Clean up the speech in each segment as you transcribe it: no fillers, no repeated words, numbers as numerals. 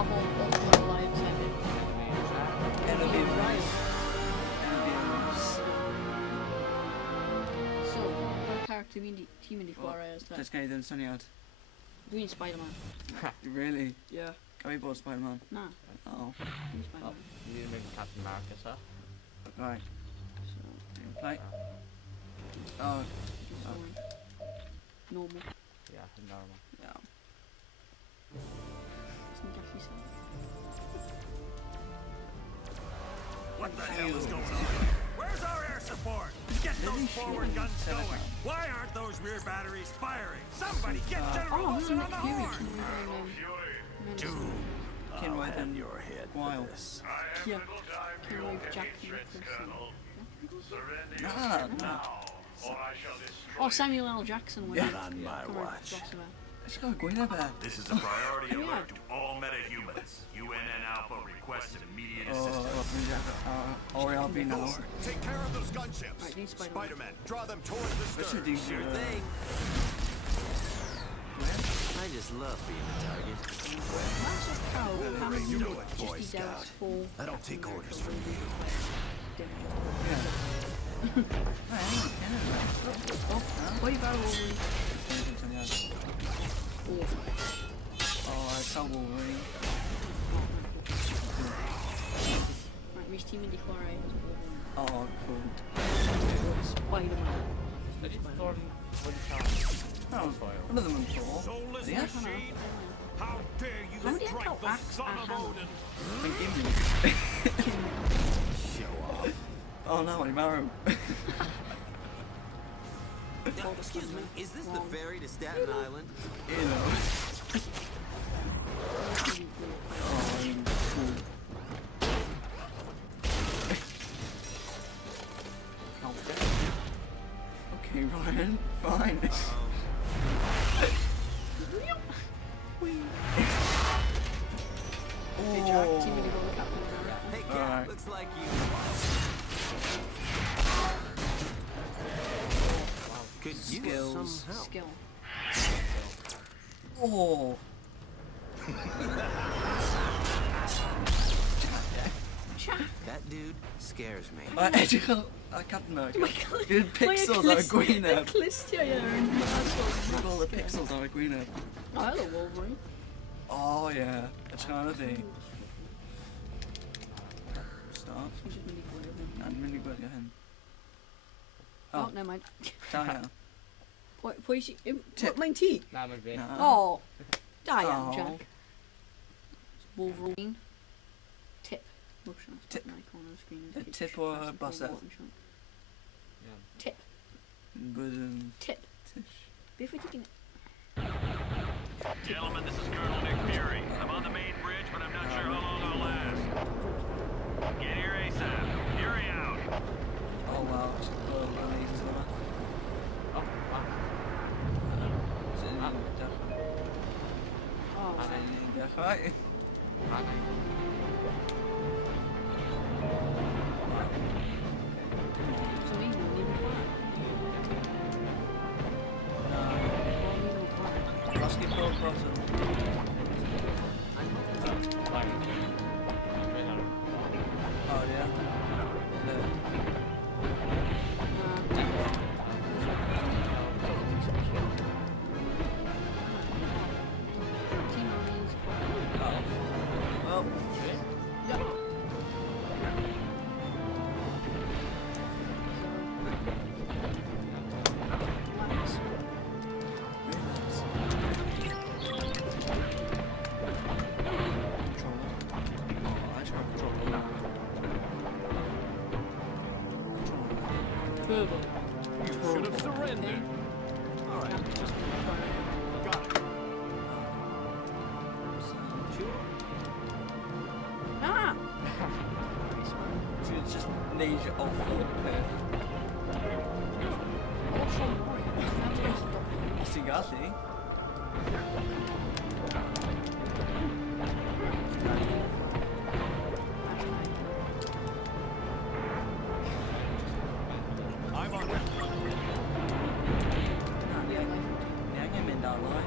Marvel Ultimate Alliance ending. Enemies. So, what character team in the chwarae is that? Let's get them syniad. Doing Spider-Man. Really? Yeah. Can we both Spider-Man? Nah. Oh. Doing Spider-Man. You need to make Captain America, sir. Right. So, Play. Oh. normal. Yeah, normal. Yeah. Isn't it actually so? What the hell is going on? Where's our air support? Get those forward guns going. Why aren't those rear batteries firing? Somebody get General Wilson on the horn! Dude, I'll have your head Wild. for this. Yeah. Can we Jack Nicholson? Nah. Oh, Samuel L. Jackson. Not on my watch. It's got a green there. This is a priority Yeah. alert to all metahumans. UNN Alpha requests immediate Oh, assistance. I'll be now. Take care of those gunships. Right, these Spider-Man. Spider-Man, draw them towards the What's stern. the Sure thing. I just love being a target. Massive cow. How many You know units it, Boy just Scout. full? I don't take orders from you. What about Wolverine? Oh, I saw Wolverine. Right, which team in the chwarae has Wolverine? Oh, cool. Spider-Man. I did Thor Oh, one of them went Thor. Soulless Yeah. machine. How dare you How many strike actual the acts son are of Hannah? Odin? And Gimli. Show off. Oh no, I'm Arrow. Now, excuse me, is this the ferry to Staten Island? You know. Oh, I'm cool. Okay, Ryan, fine. Hey Jack, team in the Golden Captain America. Hey, Cap, Alright. looks like you... Could use Skills. some help. Skill. Oh. That dude scares me. Captain America. The pixels are green up. Clister, yeah. Look, all the pixels are green up. Oh, hello, Wolverine. Oh yeah, it's gonna be. Start. He's just really good at him. And really good at him. Oh, Oh, never mind. Diana. Pwy what, mein ti? Nah, mae'n fi. Oh, Diane, Oh. Jack. Wolverine. Tip. Motion. Tip. Icon on the screen. A tip or a buzzer? Tip. Good. Tip. Before taking it. Gentlemen, this is Colonel Nick Fury. I'm on the main bridge, but I'm not sure how long I'll last. Get here ASAP. Fury out. Oh wow, it's cool. Amazing. Oh, wow. Oh, Right. it's amazing. Leaving fire. Basketball bottom. Oh yeah. Oh. Well. You should have surrendered. Alright. Got it. Ah! It's just nature of Sigati. I'm on it. Yeah, I'm in that line.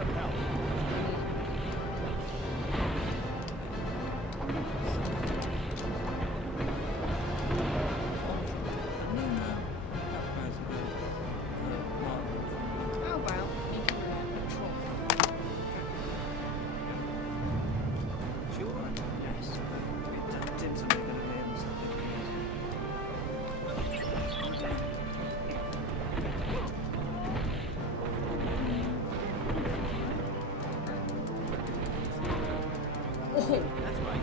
some help. How about you can troll? Sure. Yes. Tim's making a name, so Oh, That's right.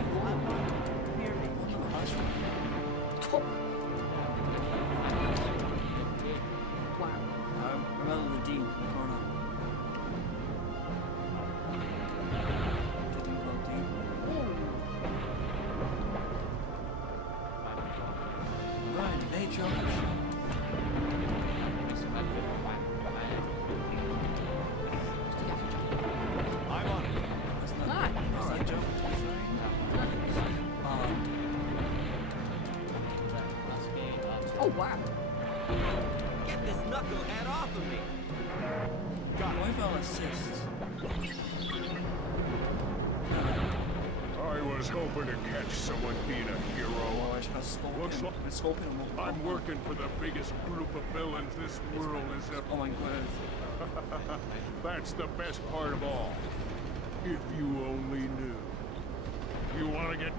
top. Wow. remember the Dean in the corner. Didn't call Dean. Right, nature of the show. I'm on it. That's not Ah. Alright, Joe. That's Oh wow. Get this knucklehead off of me. What about assists? I was hoping to catch someone being a hero. Oh, I should have Scorpion. Looks like- With Scorpion will I'm working for the biggest group of villains this world has ever... Oh my god. That's the best part of all. If you only knew. You want to get...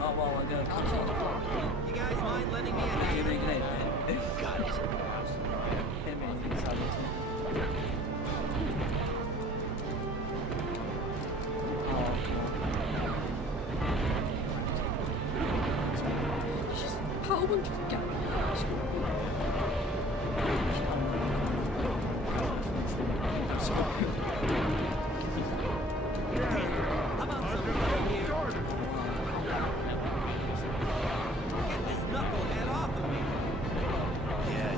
Oh well, I gotta cut it. You guys mind lending me a Grenade, hand? grenade, grenade. Got it. Hit me on the inside of it. Oh, Just power just get How about some help here? Get this knucklehead off of me. Yeah.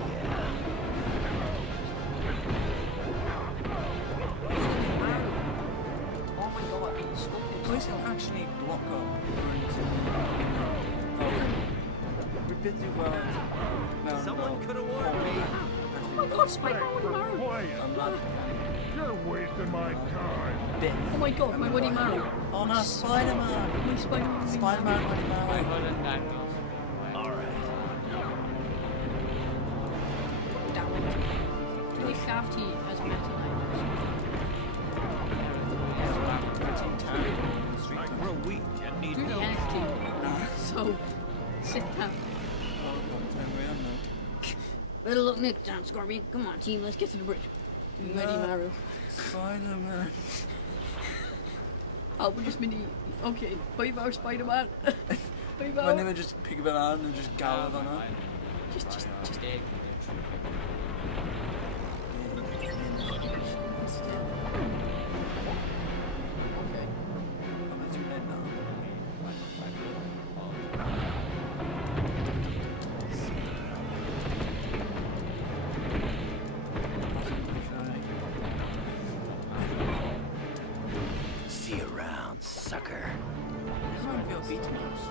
Oh my god, so is it actually Blocker? Repeated world. No, Someone no. could have warned me. Oh my god, Spider-Man with a marrow. Quiet. I'm not. You're wasting my time. Bit. Oh my god, my Woody Marrow. Oh no, Spider-Man! My Spider-Man. Spider-Man, Woody Marrow. Alright. Do they have to as metal I grow weak and need Do the help. NFT. So, sit down. Better look next time, Scorpion. Come on, team, let's get to the bridge. Ready, Maru. Spider-Man. Oh, we're just mini. Okay, 5 hour Spider-Man. 5 Why hour. never just pick up an arm and just gallop on her? Just. Okay. See you around, sucker. This one feels beaten ups.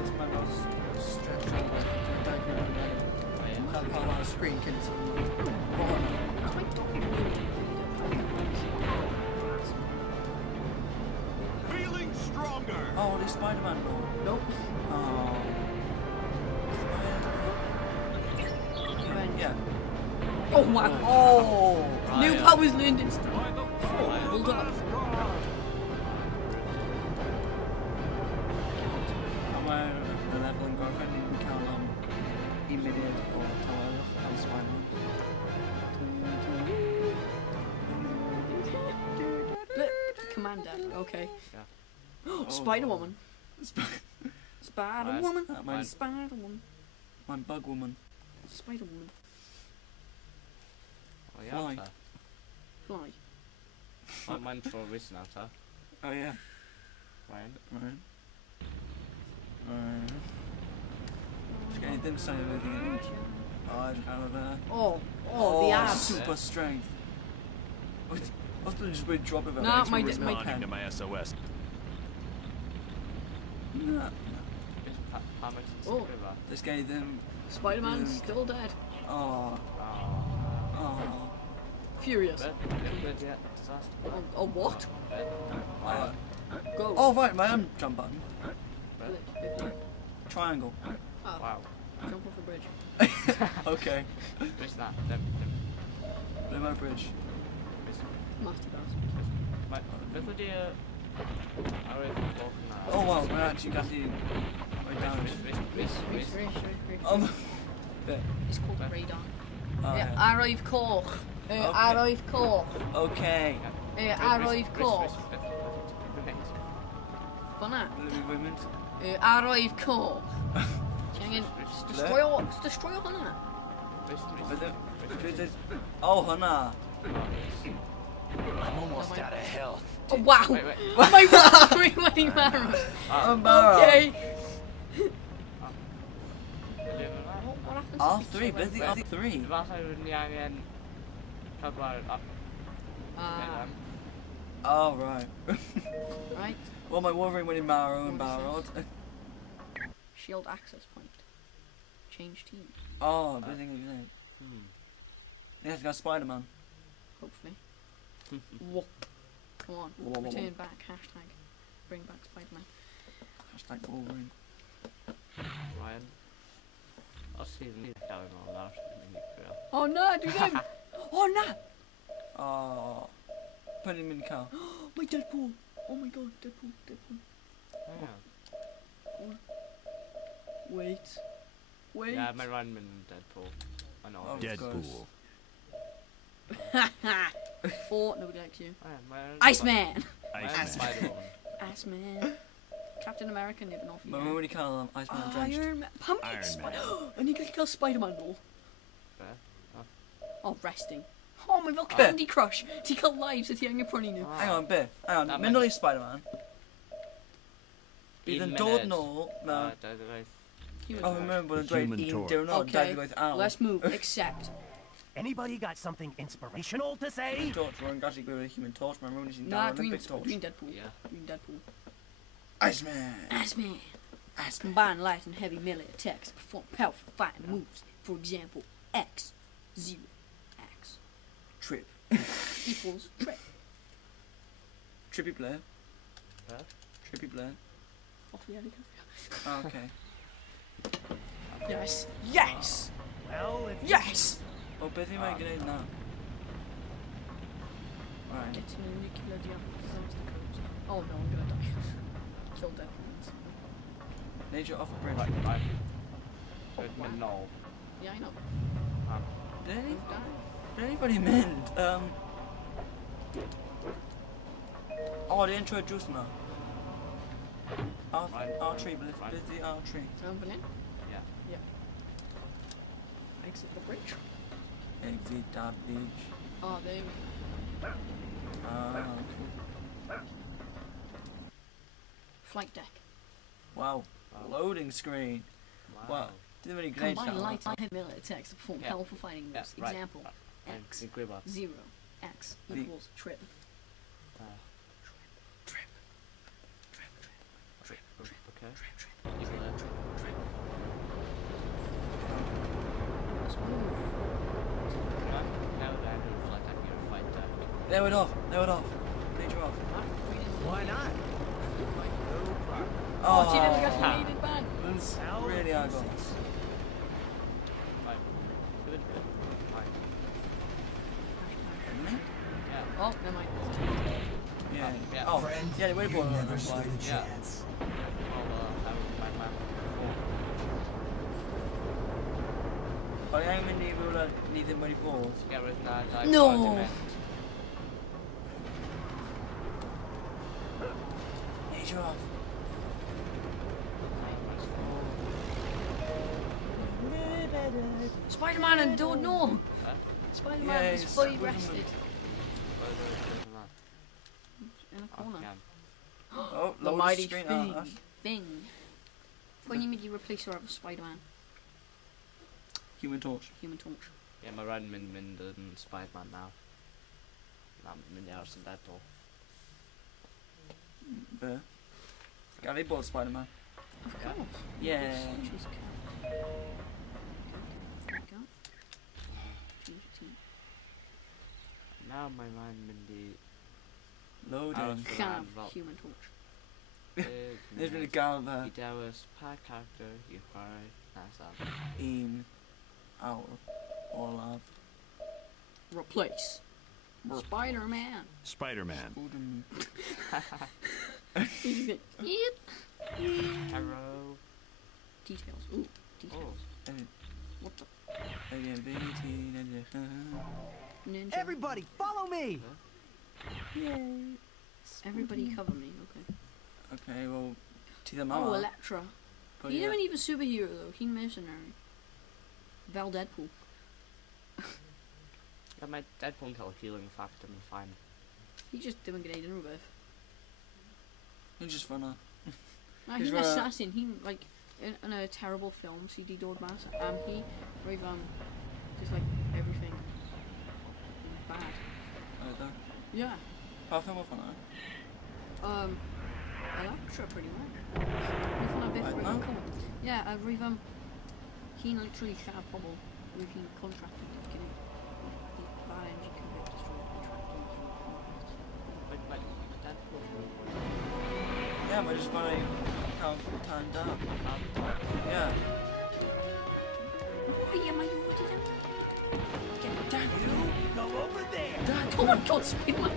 It's my most stretched out that part on the screen can Feeling stronger. Oh, the Spider-Man ball. Nope. Oh. Yeah. Oh wow. Oh! New powers learned instantly. By the Hold up. I'm the leveling girlfriend we count on immediate or Tower of Spider-Man. Commander. Okay. Spider-Woman. Spider-Woman. Mine's Spider-Woman. my bug woman. Spider-Woman. Fly. Fly. Man for reason after. Oh yeah. Right. Right. Right. Just getting them saying everything. Oh, it's kind of Oh, the abs. super strength. I was just going to drop it. Nah, my Responding pen. to my SOS. No. Oh. This guy then. Spider-Man's still dead. Oh. Oh. Furious. Oh, what? Go. Oh right, my own jump button. Triangle. Oh. Wow. Jump off the bridge. Okay. Where's that? Blow my bridge. Masterclass. Look at Oh wow, we're actually got the way down. There. It's called radon. Oh, yeah. Arrive Koch. Arrive Koch. Okay. Arrive Koch. Fanna. Movement. Arrive Koch. Destroy hwnna. Oh, hwnna. I'm almost out of health. Oh, wow. Wait. My wedding marrow. Okay. What happens? R3, busy R3. Oh, right. Right. Well, my Wolverine winning marrow and Barrod. Shield access point. Change team. Oh, busy again. Yes, got Spider-Man. Hopefully. Whoop. Come on. Return back. Hashtag. Bring back Spider-Man. Hashtag Wolverine. Ryan. I'll see them down on that. Oh no, do them! Oh no! Oh. Put him in the car. My Deadpool! Oh my god, Deadpool. Wait. Yeah, my Ryan and Deadpool. I know. Oh, Deadpool. Four, nobody likes you. My Iceman! Iceman. Captain America, nipping off you. What do you call him? Iceman drenched. Iron Man. Pumpkin Iron Spider. Man. And you can kill Spider-Man though. Oh, resting. Oh, my little Oh. Candy Crush. He killed lives at the younger pony now. Hang on, Biff. Hang on. Middle East Spider-Man. Even Dord no. No. Oh, remember the great Human Ian Torch. Dord no. Okay, With Owl. let's move. Accept. Anybody got something inspirational to say? Torch, we're actually good with a Human Torch. Remember when he's in Nah, the green Olympic Torch? Deadpool. Yeah. Green Deadpool. Iceman. Iceman. Combine light and heavy melee attacks to perform powerful fighting moves. For example, X, 0, X Trip. equals trip. Trippy Blair. Huh? Trippy Blair. Off the alley. Oh, okay. Yes. Yes. Well, if Yes. Oh, Biffy might get in now. Right. Getting a nuclear disaster codes. Oh no, I'm gonna die. Kill Deadpool. Nature off a bridge. Right. So it's been no. Yeah, I know. Did any- Die. did anybody mend? Oh, the intro juice now. R3, Biffy R3. Vanilla? Yeah. Yeah. Exit the bridge. Exit that bridge. Oh, there we go. Okay. Flight deck. Wow. Loading screen. Wow. Didn't really glitch Combine that light one. and heavy melee attacks to perform powerful fighting moves. right. Example, X, Agree about 0, X equals trip. Okay. He's there. Let's move. Now that I flight deck, you're fight deck. They went off. Nature off. why not? Oh, she didn't Oh. get needed ban. That's really ugly. Right. Good. Fine. Yeah. Oh, never mind. Yeah. Yeah. Oh, yeah, they were born on that flag. Yeah. I'll have my map But I am in the able to need them many balls. get rid of that. No. Nature off. Spider-Man and don't know. Huh? Spider-Man Yeah, is he's- fully rested in a corner. Oh, The load mighty screen. thing. Oh, Thing. When you make you replace her with Spider-Man, Human Torch. Human Torch. Yeah, my run min and Spider-Man now. I'm in the house and Deadpool. Bear. Gary bought Spider-Man. Yeah. She's cat. There we go. Change the team. Now my mind Mindy. Loading. Can't have Human Torch. There's really Galva. Fideo's par character, you chwarae, nesaf. Un. Owl. Olaf. Replace. Spider-Man. Spider-Man. Odin. You think, "Yeet." Arrow. Details. Ooh, details. What the? Ninja. Everybody, follow me! Yay. Everybody cover me, okay. Okay, well, to the Oh, mama. Electra. But He yeah. isn't even a superhero though, he's mercenary. Val Deadpool. Ja, my Deadpool kill healing factor and fine. He's just doing grenade and reverse. He's just funner. Nah, He's he's an right. assassin. He like in a terrible film, CD Dordmas. He just like everything bad. Either. Yeah. Parfum or funner? Electra pretty much. He's one a bit Right really now? cool. Yeah, he literally can't have problem with him contracting to get it. That engine can be destroyed and trapped on Like Deadpool. Yeah, but just funny. Count time down. Yeah. Oh yeah, my already done. Damn You go over there! Oh my god, Spider-Man!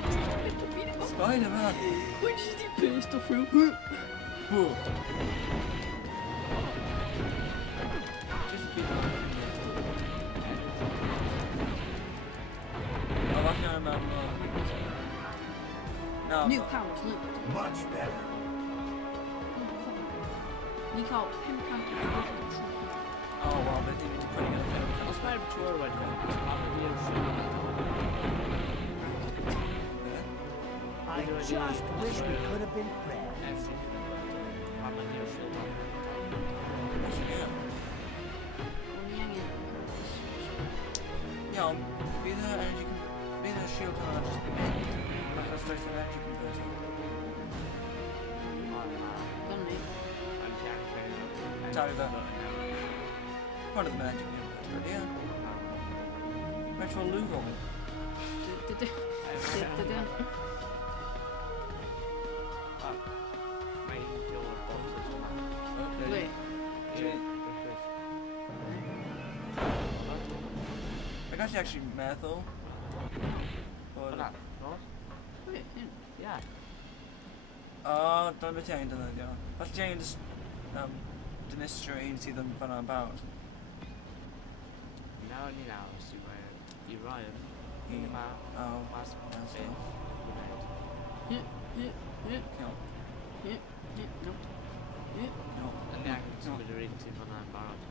Spider-Man. Which is the best of him? Whoa. Just a bit of I can't remember. No. New powers, look. Much better. Nico, him can't control. Oh well, they think it's pretty good. What's my tour right now? It's probably a I just wish we could have been friends. Yeah, I'll be the energy, be the shield and I'll just be made. Like a straight energy converter. Sorry about that. Part of the magic converter, yeah. Retro Lugal. Wait. I guess actually methyl. But Wait, Yeah. don't be telling them, yeah. Let's change Dynastra and see them run about. Now ni now, see where you Ryan. Gemau. Oh, Last that's bit. yeah, yeah, yeah, no. yeah, yeah, no. Yeah. No. And the acting to the reading team on borrowed.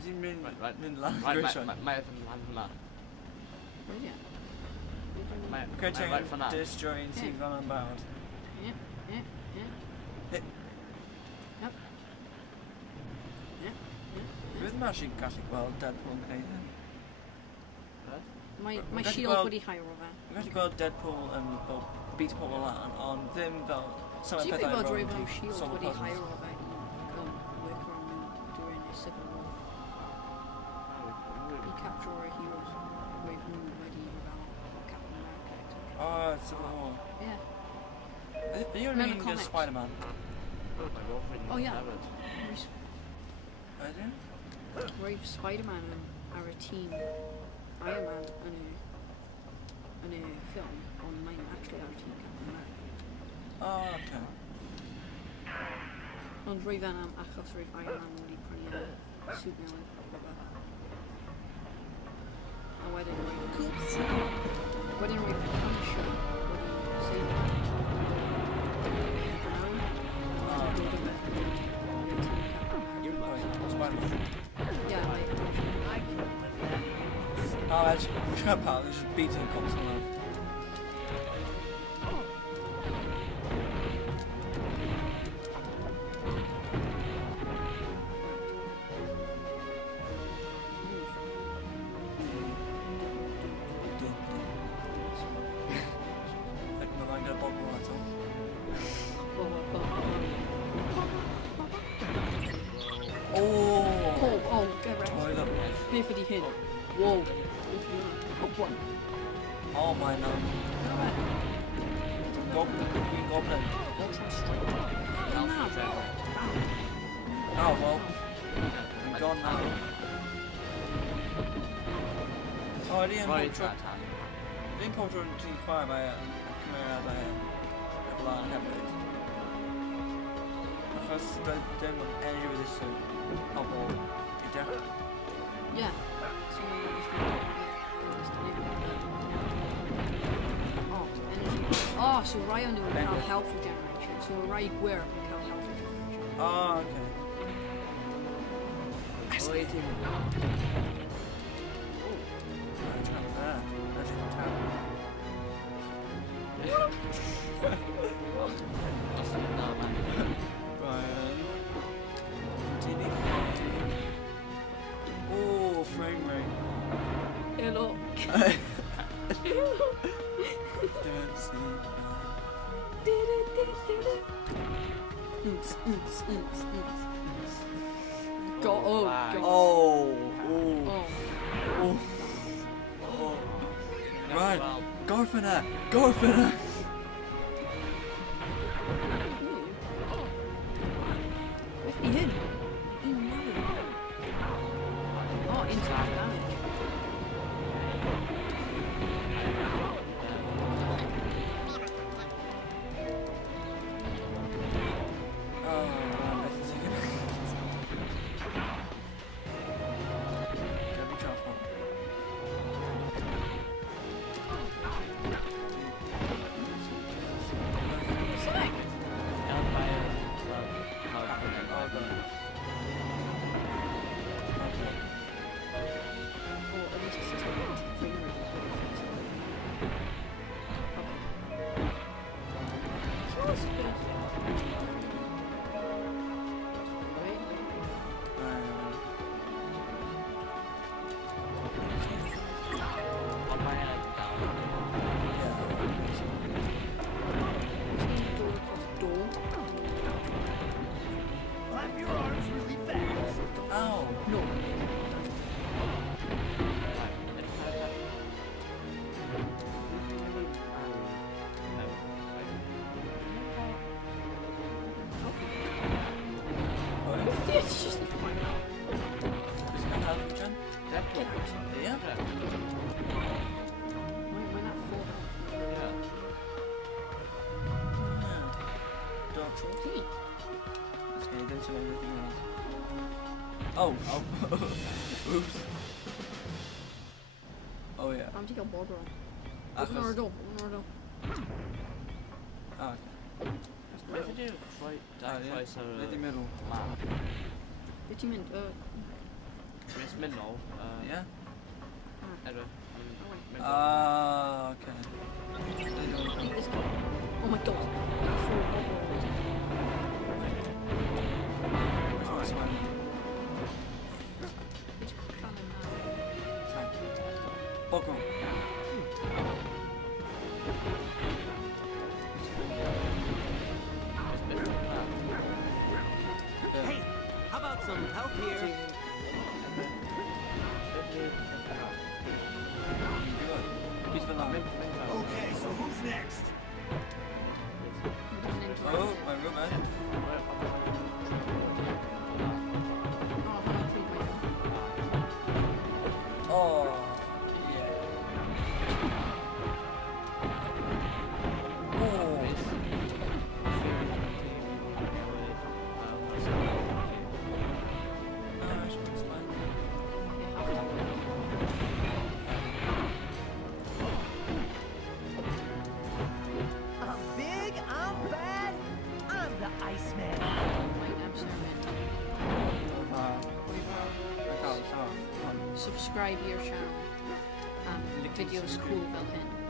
Is he min Right. language? My land. Oh yeah. Okay, change right for now. destroy and see run about. Yeah, yeah, yeah. Hit. Yep. Yeah, yeah. With Magic Classic World, Deadpool and Canadian. My We've got to shield go out- would he higher over. We've got to go Deadpool and beat Paul on them, some Do you think about driving Road, shield Solo would he Puzzles. higher over work around me during a civil war? He capture our heroes away from ready around Captain America, etc. Oh, it's Civil War. Yeah. Are you Remember reading comics? just Spider-Man? Oh yeah. I do? Where Spider-Man are a team, Iron Man and a film on mine actually are a team Captain America. Oh, okay. Ond roedd yna achos roedd Iron Man wedi prynu sŵt newydd o rhywbeth. A wedyn roedd Punisher wedi seifio. Spider-Man. Yeah, like, Oh, that's shut up, there's just beating constantly. Like Miranda Bob White. Kin. Whoa. Oh, what? Oh my no. Green Goblin. Oh, no. Oh well. We're gone now. Oh, det är en porträtt till chwarae cymraeg efallai hefyd. Achos dim unrhyw ddisgwyl pobl I dechrau. Yeah. So, oh, so Ryan will have health regeneration. So Ryan Guerra will have health regeneration. Oh, okay. Oh, frame rate. Hello. Oops. God, oh, God. Oh. Right, go for that. Go for that. He hit. Oh, into damage. Oh. Oops. Oh yeah. I'm taking a border on. Open our door. Oh, okay. Beth ydy'r croes ar Nid I meddwl. Be ti'n mynd? Rhys Minnol. Yeah? Edrych. Okay. This guy. Oh my god. Boggle. Hey, how about some help here? Okay, so who's next? Oh, my roommate. Oh, yeah. Subscribe to your channel and videos cool fel hyn.